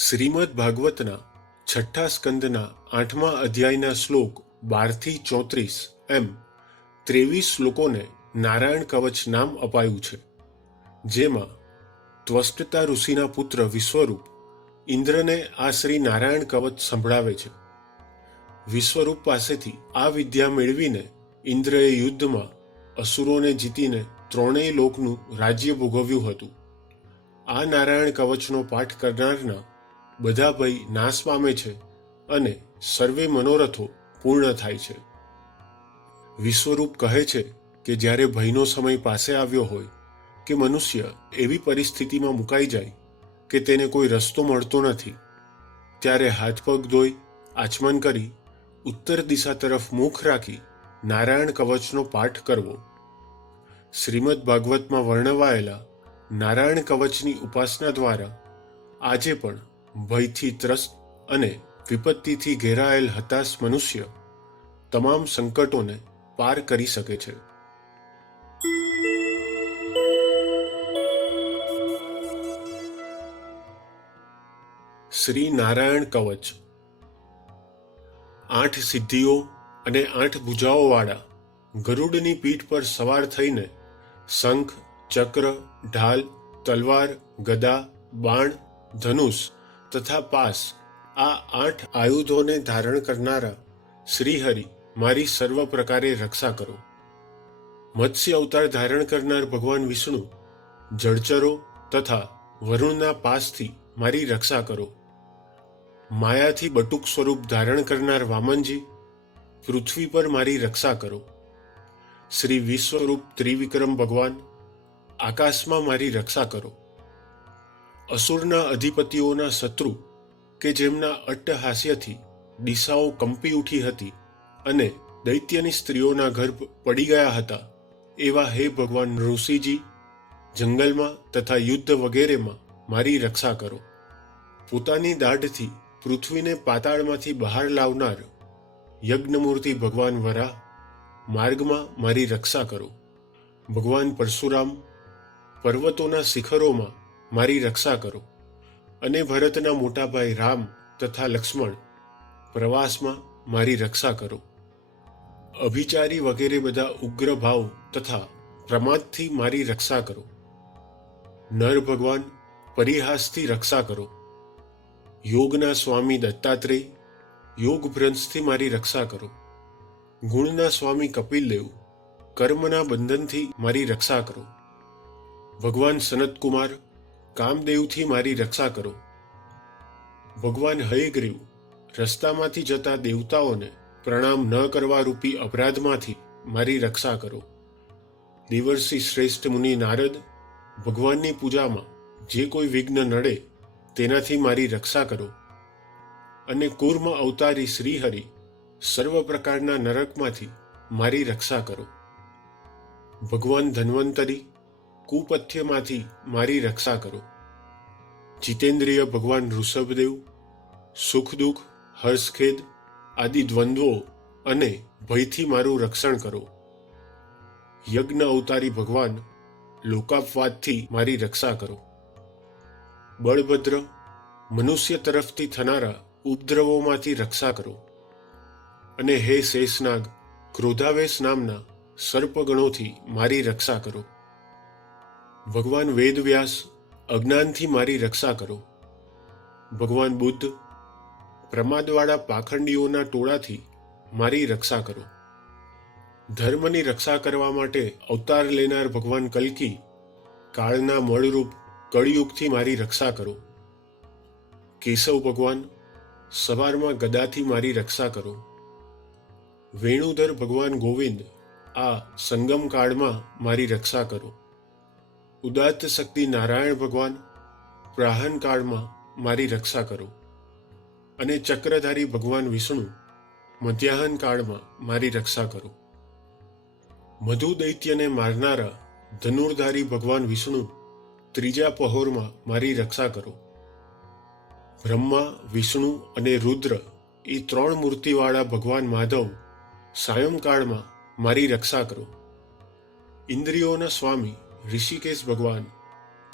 શ્રીમદ ભાગવતના છઠ્ઠા સ્કંદના 8મા અધ્યાયના શ્લોક 12-34 એમ 23 શ્લોકોને નારાયણ કવચ નામ અપાયું છે, જેમાં ત્વષ્ટતા ઋષિના પુત્ર વિશ્વરૂપ ઇન્દ્રને આ શ્રી નારાયણ કવચ સંભળાવે છે. વિશ્વરૂપ પાસેથી આ વિદ્યા મેળવીને ઇન્દ્રએ યુદ્ધમાં અસુરોને જીતીને ત્રણેય લોકનું રાજ્ય ભોગવ્યું હતું. આ નારાયણ કવચનો પાઠ કરનારના બધા ભય નાશ પામે છે અને સર્વે મનોરથો પૂર્ણ થાય છે. વિશ્વરૂપ કહે છે કે જ્યારે ભયનો સમય પાસે આવ્યો હોય કે મનુષ્ય એવી પરિસ્થિતિમાં મુકાઈ જાય કે તેને કોઈ રસ્તો મળતો નથી, ત્યારે હાથ પગ ધોઈ આચમન કરી ઉત્તર દિશા તરફ મુખ રાખી નારાયણ કવચનો પાઠ કરવો. શ્રીમદ ભાગવતમાં વર્ણવાયેલા નારાયણ કવચની ઉપાસના દ્વારા આજે પણ ભયથી ત્રસ્ત અને વિપત્તિથી ઘેરાયેલ હતાશ મનુષ્ય તમામ સંકટોને પાર કરી શકે છે. શ્રી નારાયણ કવચ 8 સિદ્ધિઓ અને 8 ભુજાઓવાળા ગરુડની પીઠ પર સવાર થઈને શંખ, ચક્ર, ઢાલ, તલવાર, ગદા, બાણ, ધનુષ તથા પાસ આ 8 આયુધોને ધારણ કરનારા શ્રીહરિ મારી સર્વ પ્રકારે રક્ષા કરો. મત્સ્ય અવતાર ધારણ કરનાર ભગવાન વિષ્ણુ જળચરો તથા વરુણના પાસથી મારી રક્ષા કરો. માયાથી બટુક સ્વરૂપ ધારણ કરનાર વામનજી પૃથ્વી પર મારી રક્ષા કરો. શ્રી વિશ્વરૂપ ત્રિવિક્રમ ભગવાન આકાશમાં મારી રક્ષા કરો. અસુરના અધિપતિઓના શત્રુ કે જેમના અટ્ટહાસ્યથી દિશાઓ કંપી ઉઠી હતી અને દૈત્યની સ્ત્રીઓના ગર્ભ પડી ગયા હતા, એવા હે ભગવાન ઋષિજી જંગલમાં તથા યુદ્ધ વગેરેમાં મારી રક્ષા કરો. પોતાની દાઢથી પૃથ્વીને પાતાળમાંથી બહાર લાવનાર યજ્ઞમૂર્તિ ભગવાન વરાહ માર્ગમાં મારી રક્ષા કરો. ભગવાન પરશુરામ પર્વતોના શિખરોમાં મારી રક્ષા કરો અને ભરતના મોટાભાઈ રામ તથા લક્ષ્મણ પ્રવાસમાં મારી રક્ષા કરો. અભિચારી વગેરે બધા ઉગ્ર ભાવ તથા પ્રમાદથી મારી રક્ષા કરો. નર ભગવાન પરિહાસથી રક્ષા કરો. યોગના સ્વામી દત્તાત્રેય યોગ ભ્રંશથી મારી રક્ષા કરો. ગુણના સ્વામી કપિલદેવ કર્મના બંધનથી મારી રક્ષા કરો. ભગવાન સનતકુમાર કામદેવથી મારી રક્ષા કરો. ભગવાન હયગ્રીવ રસ્તામાંથી જતા દેવતાઓને પ્રણામ ન કરવા રૂપી અપરાધમાંથી મારી રક્ષા કરો. દેવર્ષિ શ્રેષ્ઠ મુનિ નારદ ભગવાનની પૂજામાં જે કોઈ વિઘ્ન નડે તેનાથી મારી રક્ષા કરો. અને કૂર્મ અવતારી શ્રીહરિ સર્વ પ્રકારના નરકમાંથી મારી રક્ષા કરો. ભગવાન ધન્વંતરી કુપથ્યમાંથી મારી રક્ષા કરો. જીતેન્દ્રિય ભગવાન ઋષભદેવ સુખ દુઃખ હર્ષખેદ આદિ દ્વંદ્વો અને ભયથી મારું રક્ષણ કરો. યજ્ઞ અવતારી ભગવાન લોકાપવાદથી મારી રક્ષા કરો. બળભદ્ર મનુષ્ય તરફથી થનારા ઉપદ્રવોમાંથી રક્ષા કરો. અને હે શેષનાગ ક્રોધાવેશ નામના સર્પગણોથી મારી રક્ષા કરો. ભગવાન વેદવ્યાસ અજ્ઞાનથી મારી રક્ષા કરો. ભગવાન બુદ્ધ પ્રમાદવાળા પાખંડીઓના ટોળાથી મારી રક્ષા કરો. ધર્મની રક્ષા કરવા માટે અવતાર લેનાર ભગવાન કલ્કી કાળના મળરૂપ કળિયુગથી મારી રક્ષા કરો. કેશવ ભગવાન સવારમાં ગદાથી મારી રક્ષા કરો. વેણુધર ભગવાન ગોવિંદ આ સંગમ કાળમાં મારી રક્ષા કરો. ઉદાત્ત શક્તિ નારાયણ ભગવાન પ્રાહન કાળમાં મારી રક્ષા કરો. અને ચક્રધારી ભગવાન વિષ્ણુ મધ્યાહન કાળમાં મારી રક્ષા કરો. મધુ દૈત્યને મારનારા ધનુર્ધારી ભગવાન વિષ્ણુ ત્રીજા પહોરમાં મારી રક્ષા કરો. બ્રહ્મા વિષ્ણુ અને રુદ્ર એ 3 મૂર્તિવાળા ભગવાન માધવ સાયંકાળમાં મારી રક્ષા કરો. ઇન્દ્રિયોના સ્વામી ઋષિકેશ ભગવાન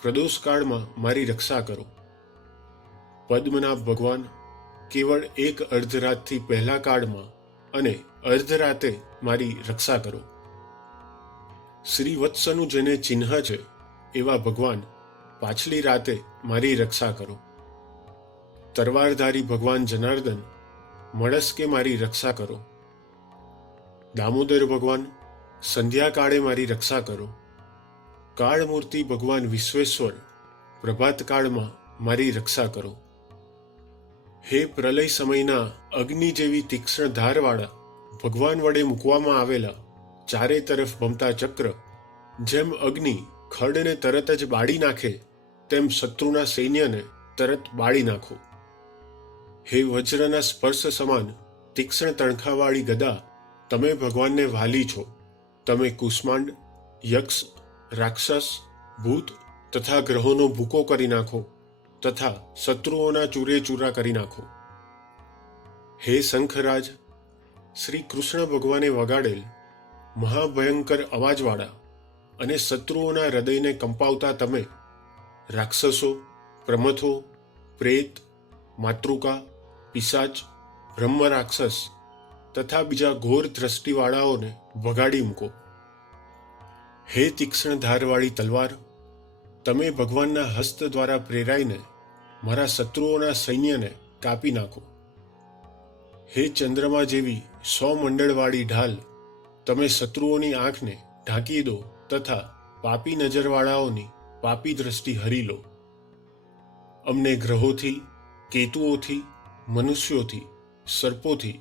પ્રદોષકાળમાં મારી રક્ષા કરો. પદ્મનાભ ભગવાન કેવળ એક અર્ધરાતથી પહેલા કાળમાં અને અર્ધરાતે મારી રક્ષા કરો. શ્રી વત્સનું જેને ચિહ્ન છે એવા ભગવાન પાછલી રાતે મારી રક્ષા કરો. તરવારધારી ભગવાન જનાર્દન મળસ્કે મારી રક્ષા કરો. દામોદર ભગવાન સંધ્યાકાળે મારી રક્ષા કરો. કાળમૂર્તિ ભગવાન વિશ્વેશ્વર પ્રભાત કાળમાં મારી રક્ષા કરો. હે પ્રલય સમયના અગ્નિ જેવી તીક્ષ્ણ ધારવાળા ભગવાન વડે મૂકવામાં આવેલા ચારે તરફ ભમતા ચક્ર, જેમ અગ્નિ ખડને તરત જ બાળી નાખે તેમ શત્રુના સૈન્યને તરત બાળી નાખો. હે વજ્રના સ્પર્શ સમાન તીક્ષ્ણ તણખાવાળી ગદા, તમે ભગવાનને વાલી છો. તમે કુષ્માંડ, યક્ષ, રાક્ષસ, ભૂત તથા ગ્રહોનો ભૂકો કરી નાખો તથા શત્રુઓના ચૂરે ચૂરા કરી નાખો. હે શંખરાજ, શ્રી કૃષ્ણ ભગવાને વગાડેલ મહાભયંકર અવાજવાળા અને શત્રુઓના હૃદયને કંપાવતા તમે રાક્ષસો, પ્રમથો, પ્રેત, માતૃકા, પિશાચ, બ્રહ્મ રાક્ષસ તથા બીજા ઘોર દ્રષ્ટિવાળાઓને વગાડી મૂકો. હે તીક્ષ્ણ ધારવાળી તલવાર, તમે ભગવાનના હસ્ત દ્વારા પ્રેરાઈને મારા શત્રુઓના સૈન્યને કાપી નાખો. હે ચંદ્રમા જેવી 100 મંડળવાળી ઢાલ, તમે શત્રુઓની આંખને ઢાંકી દો તથા પાપી નજરવાળાઓની પાપી દ્રષ્ટિ હરી લો. અમને ગ્રહોથી, કેતુઓથી, મનુષ્યોથી, સર્પોથી,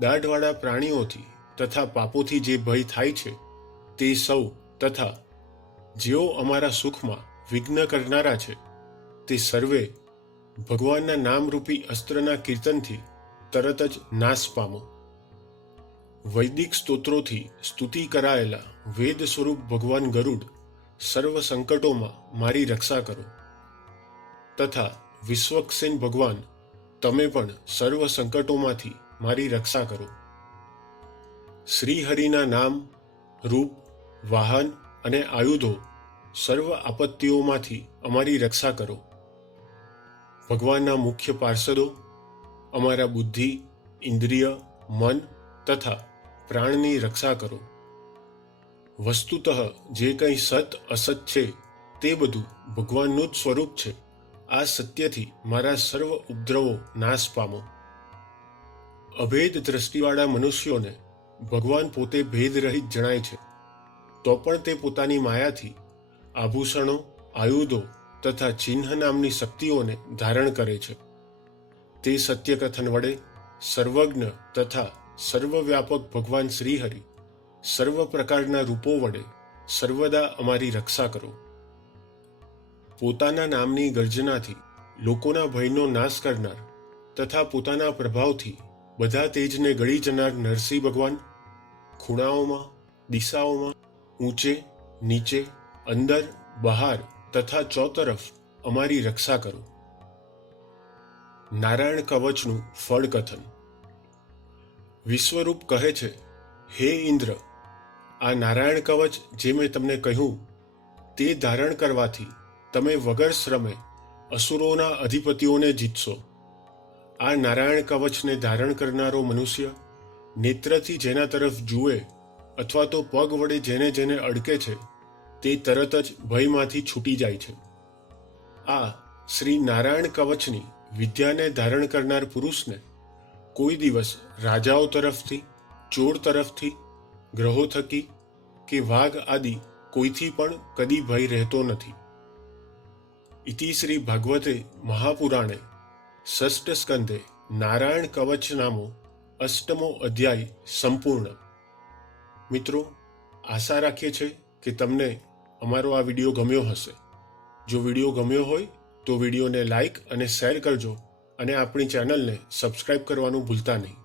દાઢવાળા પ્રાણીઓથી તથા પાપોથી જે ભય થાય છે તે સૌ તથા જેઓ અમારા સુખમાં વિઘ્ન કરનારા છે તે સર્વે ભગવાનના નામરૂપી અસ્ત્રના કીર્તનથી તરત જ નાશ પામો. વૈદિક સ્તોત્રોથી સ્તુતિ કરાયેલા વેદ સ્વરૂપ ભગવાન ગરુડ સર્વ સંકટોમાં મારી રક્ષા કરો તથા વિશ્વક્સેન ભગવાન તમે પણ સર્વ સંકટોમાંથી મારી રક્ષા કરો. શ્રીહરિના નામ, રૂપ, વાહન અને આયુધો સર્વ આપત્તિઓમાંથી અમારી રક્ષા કરો. ભગવાનના મુખ્ય પાર્ષદો અમારા બુદ્ધિ, ઇન્દ્રિય, મન તથા પ્રાણની રક્ષા કરો. વસ્તુતઃ જે કંઈ સત અસત છે તે બધું ભગવાનનું જ સ્વરૂપ છે. આ સત્યથી મારા સર્વ ઉપદ્રવો નાશ પામો. અભેદ દ્રષ્ટિવાળા મનુષ્યોને ભગવાન પોતે ભેદરહિત જણાય છે, તો પણ તે પોતાની માયાથી આભૂષણો, આયુધો તથા ચિહ્ન નામની શક્તિઓને ધારણ કરે છે. તે સત્યકથન વડે સર્વજ્ઞ તથા સર્વવ્યાપક ભગવાન શ્રીહરિ સર્વ પ્રકારના રૂપો વડે સર્વદા અમારી રક્ષા કરો. પોતાના નામની ગર્જનાથી લોકોના ભયનો નાશ કરનાર તથા પોતાના પ્રભાવથી બધા તેજને ગળી જનાર નરસિંહ ભગવાન ખૂણાઓમાં, દિશાઓમાં, ઊંચે, નીચે, અંદર, બહાર તથા ચોતરફ અમારી રક્ષા કરો. નારાયણ કવચનું ફળ કથન. વિશ્વરૂપ કહે છે, હે ઇન્દ્ર, આ નારાયણ કવચ જે મેં તમને કહ્યું તે ધારણ કરવાથી તમે વગર શ્રમે અસુરોના અધિપતિઓને જીતશો. આ નારાયણ કવચને ધારણ કરનારો મનુષ્ય નેત્રથી જેના તરફ જુએ અથવા તો પગ વડે જેને જેને અડકે છે તે તરત જ ભયમાંથી છૂટી જાય છે. આ શ્રી નારાયણ કવચની વિદ્યાને ધારણ કરનાર પુરુષને કોઈ દિવસ રાજાઓ તરફથી, ચોર તરફથી, ગ્રહો થકી કે વાઘ આદિ કોઈથી પણ કદી ભય રહેતો નથી. ઇતિ શ્રી ભાગવતે મહાપુરાણે ષષ્ઠ સ્કંધે નારાયણ કવચ નામો અષ્ટમો અધ્યાય સંપૂર્ણ. મિત્રો, આશા રાખીએ છીએ કે તમને અમારો આ વિડીયો ગમ્યો હશે. જો વિડીયો ગમ્યો હોય તો વિડીયોને લાઈક અને શેર કરજો અને આપણી ચેનલને સબસ્ક્રાઇબ કરવાનું ભૂલતા નહીં.